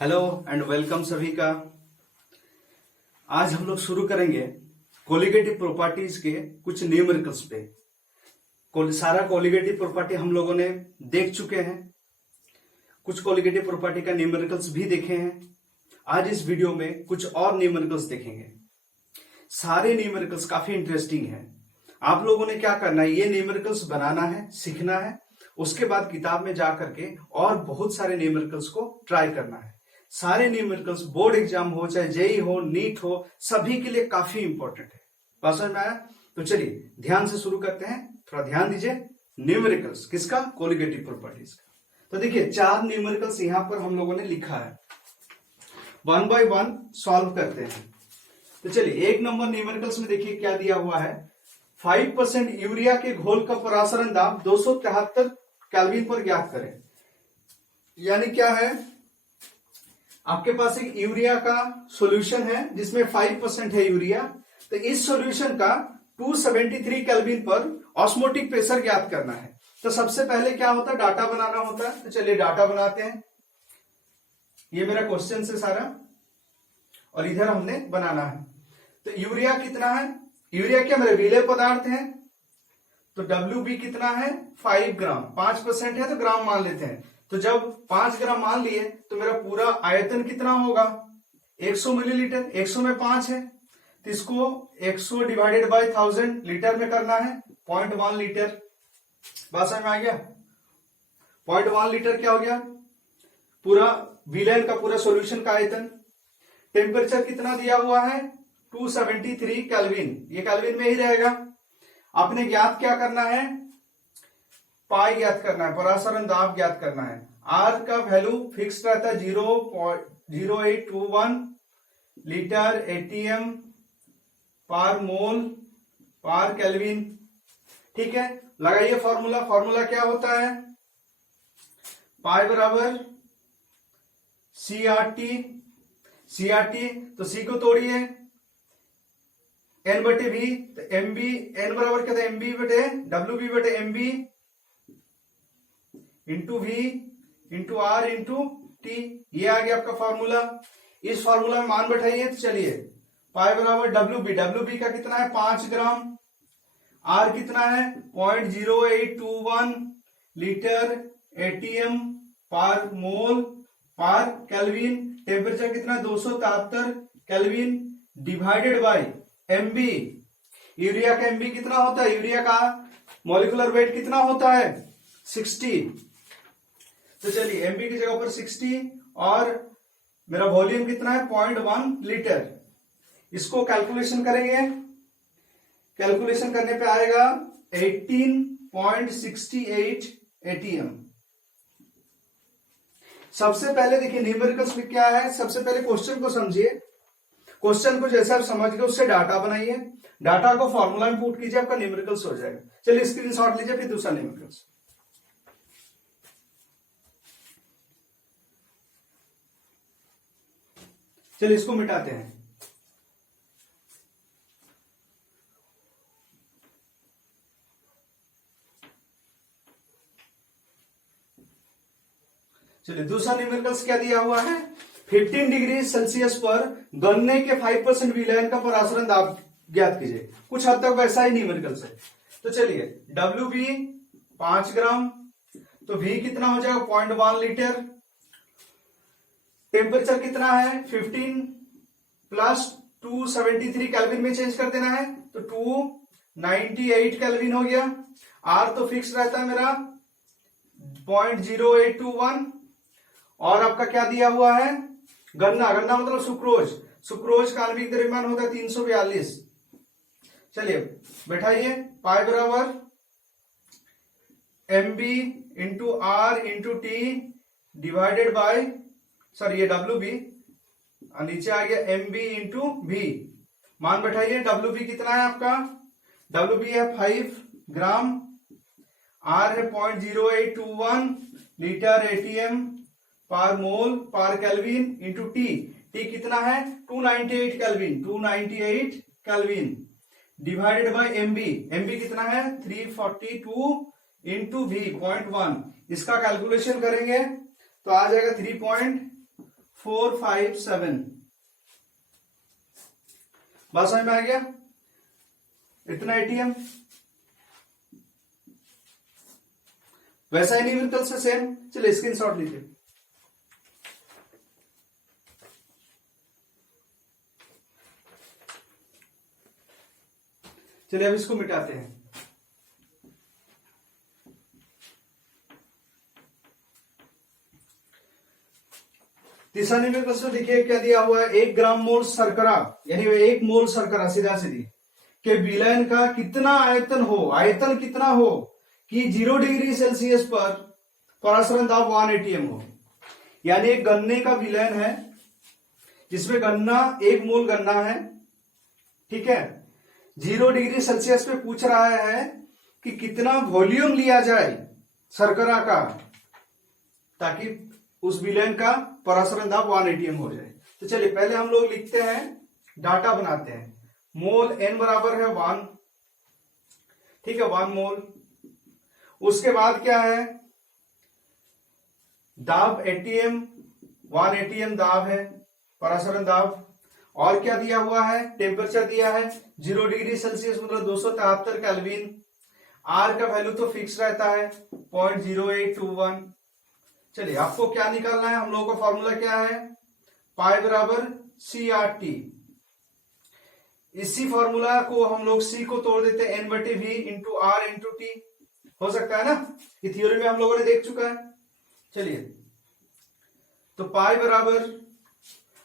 Hello and welcome सभी का। आज हम लोग शुरू करेंगे कोलिगेटिव प्रॉपर्टीज के कुछ न्यूमेरिकल्स पे। सारा कोलिगेटिव प्रॉपर्टी हम लोगों ने देख चुके हैं, कुछ कोलिगेटिव प्रॉपर्टी का न्यूमेरिकल्स भी देखे हैं। आज इस वीडियो में कुछ और न्यूमेरिकल्स देखेंगे। सारे न्यूमेरिकल्स काफी इंटरेस्टिंग हैं। आप लोगों ने क्या करना है, ये न्यूमेरिकल्स बनाना है, सीखना है, उसके बाद किताब में जा करके और बहुत सारे न्यूमेरिकल्स को ट्राई करना है। सारे न्यूमेरिकल्स बोर्ड एग्जाम हो चाहे जेई हो, नीट हो, सभी के लिए काफी इंपॉर्टेंट है। बात समझ में आया? तो चलिए ध्यान से शुरू करते हैं। थोड़ा ध्यान दीजिए। न्यूमेरिकल्स किसका? कोलिगेटिव प्रॉपर्टीज का। तो देखिए 4 न्यूमेरिकल्स यहां पर हम लोगों ने लिखा है, 1 बाय 1 सॉल्व करते हैं। तो चलिए 1 नंबर न्यूमेरिकल्स में देखिए क्या दिया हुआ है। 5% यूरिया के घोल का परासरण दाब 273 केल्विन पर ज्ञात करें। यानी क्या है, आपके पास एक यूरिया का सॉल्यूशन है जिसमें 5% है यूरिया। तो इस सॉल्यूशन का 273 केल्विन पर ऑस्मोटिक प्रेशर ज्ञात करना है। तो सबसे पहले क्या होता है, डाटा बनाना होता है। तो चलिए डाटा बनाते हैं। ये मेरा क्वेश्चन है सारा और इधर हमने बनाना है। तो यूरिया कितना है, यूरिया क्या मेरे विलेय पदार्थ है। तो WB कितना है, 5 ग्राम। 5% है तो ग्राम मान लेते हैं। तो जब 5 ग्राम मान लिए तो मेरा पूरा आयतन कितना होगा, 100 मिलीलीटर। 100 में 5 है तो इसको 100 डिवाइडेड बाय 1000 लीटर में करना है, 0.1 लीटर। बात समझ में आ गया? 0.1 लीटर क्या हो गया, पूरा विलेन का पूरा सॉल्यूशन का आयतन। टेम्परेचर कितना दिया हुआ है, 273 केल्विन। ये केल्विन में ही रहेगा। आपने ज्ञात क्या करना है, पाई ज्ञात करना है, परासरण दाब ज्ञात करना है। आर का वैल्यू फिक्स रहता है 0.0821 लीटर एटीएम पर मोल पर केल्विन। ठीक है, लगाइए फॉर्मूला। फॉर्मूला क्या होता है, पाई बराबर CRT। तो सी को तोड़िए, N बटे V। तो MB, N बराबर क्या था, MB बटे WB बटे MB into V into R into T। ये आ गया आपका फॉर्मूला। इस फॉर्मूला में मान बैठाइए। तो चलिए पाई बराबर WB का कितना है, 5 ग्राम। R कितना है, 0.0821 लीटर एटीएम पर मोल पर केल्विन। टेम्परेचर कितना, 273 kelvin divided by MB। Urea का MB कितना होता है, यूरिया का मॉलिक्यूलर वेट कितना होता है, 60। तो चलिए MB की जगह पर 60 और मेरा वॉल्यूम कितना है, 0.1 लीटर। इसको कैलकुलेशन करेंगे। कैलकुलेशन करने पे आएगा 18.68 ATM। सबसे पहले देखिए न्यूमेरिकल्स में क्या है, सबसे पहले क्वेश्चन को समझिए। क्वेश्चन को जैसे आप समझ गए उससे डाटा बनाइए, डाटा को फॉर्मूला में पुट कीजिए, आपका न्यूमेरिकल्स हो जाएगा। चलिए स्क्रीनशॉट लीजिए, फिर दूसरा न्यूमेरिकल्स। चलिए इसको मिटाते हैं। चलिए दूसरा न्यूमेरिकल्स क्या दिया हुआ है, 15 डिग्री सेल्सियस पर गन्ने के 5% विलयन का परासरण दाब ज्ञात कीजिए। कुछ हद तक वैसा ही न्यूमेरिकल्स है। तो चलिए WB 5 ग्राम, तो V कितना हो जाएगा, 0.1 लीटर। टेम्परेचर कितना है, 15 प्लस 273 केल्विन में चेंज कर देना है, तो 298 केल्विन हो गया। R तो फिक्स रहता है मेरा 0.0821 और आपका क्या दिया हुआ है, गन्ना। गन्ना मतलब सुक्रोज। सुक्रोज का आणविक द्रव्यमान होता है 342। चलिए बैठाइए, पाई बराबर MB into R into T divided by, sorry ये WB, नीचे आ गया MB इंटू V। मान बैठाइए, WB कितना है आपका, WB है 5 ग्राम। R है 0.0821 लीटर एटीएम पर मोल पर केल्विन इंटू T कितना है, 298 kelvin. 298 kelvin divided by MB कितना है, 342 इंटू V 0.1। इसका कैलकुलेशन करेंगे तो आ जाएगा 3.4 457। बात समझ में आ गया? इतना एटीएम। वैसा ही न्यूमेरिकल से सेम। चलिए स्क्रीनशॉट लीजिए। चलिए अब इसको मिटाते हैं। तीसरा न्यूमेरिकल से देखिए क्या दिया हुआ है। 1 ग्राम मोल शर्करा, यानी 1 मोल शर्करा सीधा सीधी के विलयन का कितना आयतन हो, आयतन कितना हो कि 0 डिग्री सेल्सियस पर परासरण दाब 1 एटीएम हो। यानी एक गन्ने का विलयन है जिसमें गन्ना 1 मोल गन्ना है, ठीक है। 0 डिग्री सेल्सियस पे पूछ रहा है कि कितना वॉल्यूम लिया जाए शर्करा का ताकि उस विलयन का परासरण दाब 1 एटीएम हो जाए। तो चलिए पहले हम लोग लिखते हैं, डाटा बनाते हैं। मोल n बराबर है 1, ठीक है, 1 मोल। उसके बाद क्या है, दाब एटीएम, 1 एटीएम दाब है, परासरण दाब। और क्या दिया हुआ है, टेम्परेचर दिया है 0 डिग्री सेल्सियस मतलब 273 केल्विन। आर का वैल्यू तो फिक्स रहता है 0.0821। चलिए आपको क्या निकालना है, हम लोगों का फॉर्मूला क्या है, पाई बराबर CRT। इसी फॉर्मूला को हम लोग C को तोड़ देते हैं N/V into R into T। हो सकता है ना, ये थ्योरी में हम लोगों ने देख चुका है। चलिए तो पाई बराबर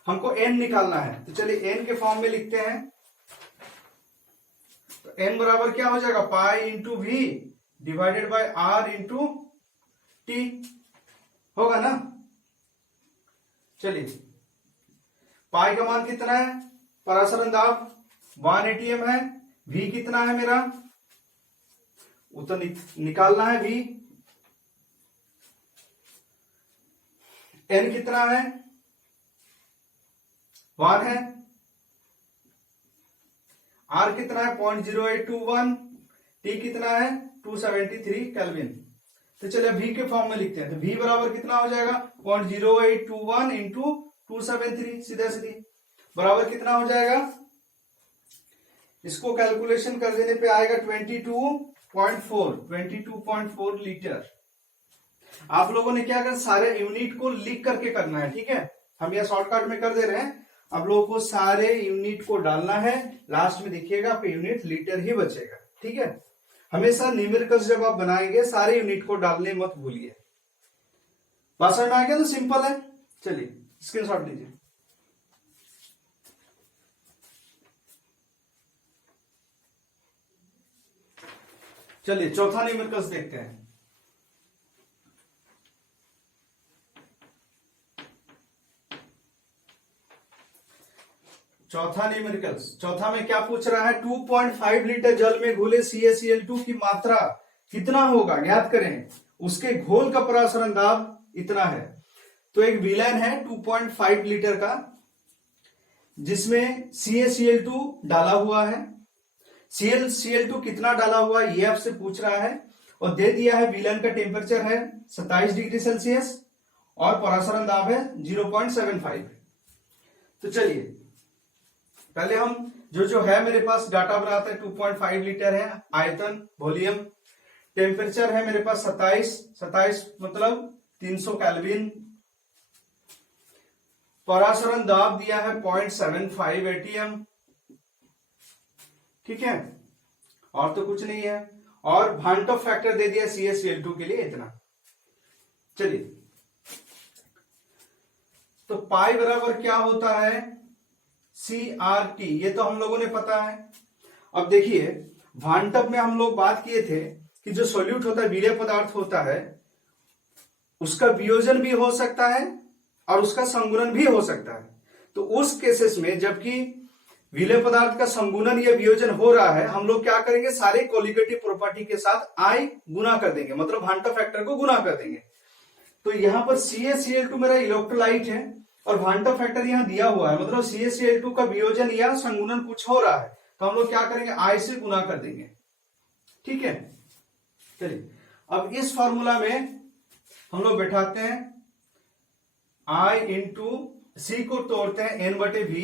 हमको n निकालना है, तो चलिए n के फॉर्म में लिखते हैं। तो n बराबर क्या हो जाएगा, pi into V divided by R into T होगा ना। चलिए पाई का मान कितना है, परासरण दाब 1 एटीएम है, V कितना है मेरा, वो तो निकालना है। V n कितना है, 1 है। R कितना है 0.0821, T कितना है 273 केल्विन। तो चलिए V के फॉर्म में लिखते हैं। तो V बराबर कितना हो जाएगा 0.0821 इंटू 273, सीधा सीधी बराबर कितना हो जाएगा, इसको कैलकुलेशन कर देने पे आएगा 22.4 लीटर। आप लोगों ने क्या कर, सारे यूनिट को लिख करके करना है, ठीक है। हम यह शॉर्टकट में कर दे रहे हैं, आप लोगों को सारे यूनिट को डालना है। लास्ट में देखिएगा आपका यूनिट लीटर ही बचेगा, ठीक है। हमेशा न्यूमेरिकल्स जब आप बनाएंगे सारे यूनिट को डालने मत भूलिए। बात समझ में आ गया? तो सिंपल है। चलिए स्क्रीनशॉट लीजिए। चलिए चौथा न्यूमेरिकल्स देखते हैं। चौथा न्यूमेरिकल्स, चौथा में क्या पूछ रहा है, 2.5 लीटर जल में घुले CaCl2 की मात्रा कितना होगा ज्ञात करें, उसके घोल का परासरण दाब इतना है। तो एक विलयन है 2.5 लीटर का जिसमें CaCl2 डाला हुआ है। CaCl2 कितना डाला हुआ है ये आपसे पूछ रहा है, और दे दिया है विलयन का टेम्परेचर है 27 डिग्री सेल्सियस और परासरण दाब है 0.75। तो चलिए पहले हम जो है मेरे पास डाटा बनाते हैं। 2.5 लीटर है, आयतन वॉल्यूम, टेम्परेचर है मेरे पास 27 मतलब 300 केल्विन, परासरण दाब दिया है 0.75 एटीएम, ठीक है, और तो कुछ नहीं है। और भांटो फैक्टर दे दिया CaCl2 के लिए इतना। चलिए तो पाई बराबर क्या होता है CRT, ये तो हम लोगों ने पता है। अब देखिए भांटप में हम लोग बात किए थे कि जो सॉल्यूट होता है, विलेय पदार्थ होता है, उसका वियोजन भी हो सकता है और उसका संगुणन भी हो सकता है। तो उस केसेस में जबकि विलेय पदार्थ का संगुणन या वियोजन हो रहा है, हम लोग क्या करेंगे, सारे कोलिगेटिव प्रॉपर्टी के साथ I गुना कर देंगे, मतलब भांटो फैक्टर को गुना कर देंगे। तो यहां पर CaCl2 मेरा इलेक्ट्रोलाइट है और भांटो फैक्टर यहां दिया हुआ है, मतलब CaCl2 का वियोजन या संगुणन कुछ हो रहा है, तो हम लोग क्या करेंगे, I से गुना कर देंगे, ठीक है। चलिए अब इस फॉर्मूला में हम लोग बैठाते हैं I इंटू सी को तोड़ते हैं n/v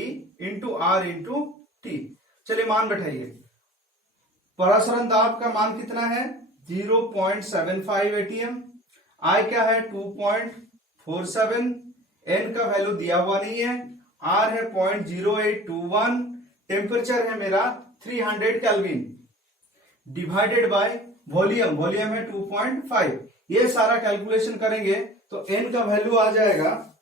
into are into T. चलिए मान बैठाइए। परासरण दाब का मान कितना है 0.75 एटीएम। आई क्या है 2.47। एन का वैल्यू दिया हुआ नहीं है। आर है 0.0821। टेम्परेचर है मेरा 300 kelvin divided by volume. Volume है 2.5। ये सारा कैलकुलेशन करेंगे तो एन का वैल्यू आ जाएगा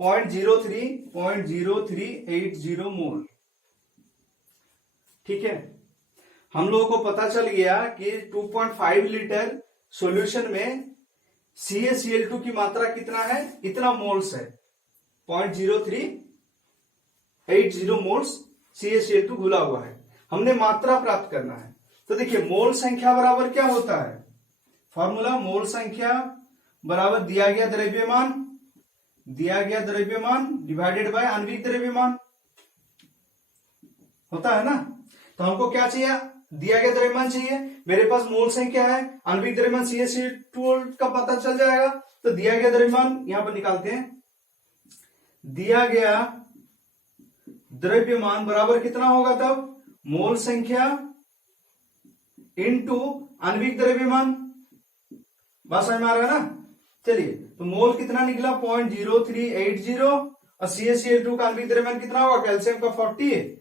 0.0380 मोल। ठीक है, हम लोगों को पता चल गया कि 2.5 लीटर सॉल्यूशन में CaCl2 की मात्रा कितना है, इतना मोल्स है। 0.0380 मोल्स CaCl2 घुला हुआ है। हमने मात्रा प्राप्त करना है। तो देखिए मोल संख्या बराबर क्या होता है, फॉर्मूला मोल संख्या बराबर दिया गया द्रव्यमान डिवाइडेड बाय आणविक द्रव्यमान होता है ना। तो हमको क्या चाहिए, दिया गया द्रव्यमान चाहिए। मेरे पास मोल संख्या है, आणविक द्रव्यमान CaCl2 का पता चल जाएगा। तो दिया गया द्रव्यमान यहां पर निकालते हैं। दिया गया द्रव्यमान बराबर कितना होगा तब, मोल संख्या इंटू आणविक द्रव्यमान। बात समझ में आ रहा है ना। चलिए तो मोल कितना निकला 0.0380 और CaCl2 का आणविक द्रव्यमान कितना होगा, कैल्शियम का 40 है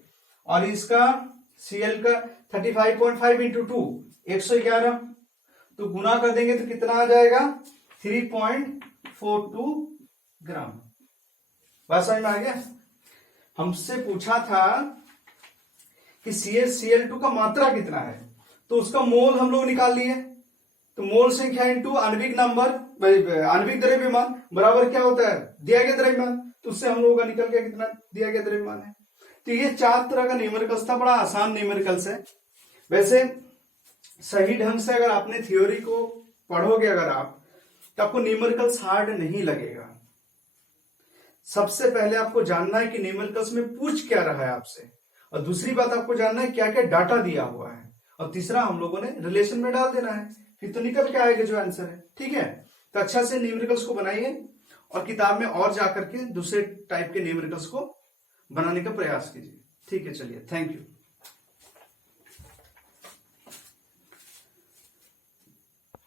और इसका Cl का 35.5 इंटू 2 111। तो गुना कर देंगे तो कितना आ जाएगा 3.42 ग्राम। बात समझ में आ गया। हमसे पूछा था कि CaCl2 का मात्रा कितना है, तो उसका मोल हम लोग निकाल लिए। तो मोल संख्या इंटू आणविक नंबर आणविक द्रव्यमान बराबर क्या होता है, दिया गया द्रव्यमान। तो उससे हम लोगों का निकल गया कितना दिया गया द्रव्यमान है। तो ये 4 तरह का न्यूमेरिकल्स था, बड़ा आसान न्यूमेरिकल्स है। वैसे सही ढंग से अगर आपने थ्योरी को पढ़ोगे अगर आप, तो आपको न्यूमेरिकल्स हार्ड नहीं लगेगा। सबसे पहले आपको जानना है कि न्यूमेरिकल्स में पूछ क्या रहा है आपसे, और दूसरी बात आपको जानना है क्या क्या डाटा दिया हुआ है, और तीसरा हम लोगों ने रिलेशन में डाल देना है, फिर तो निकल के आएगा जो आंसर है। ठीक है, तो अच्छा से न्यूमेरिकल्स को बनाइए और किताब में और जाकर के दूसरे टाइप के न्यूमेरिकल्स को बनाने का प्रयास कीजिए। ठीक है, चलिए, थैंक यू।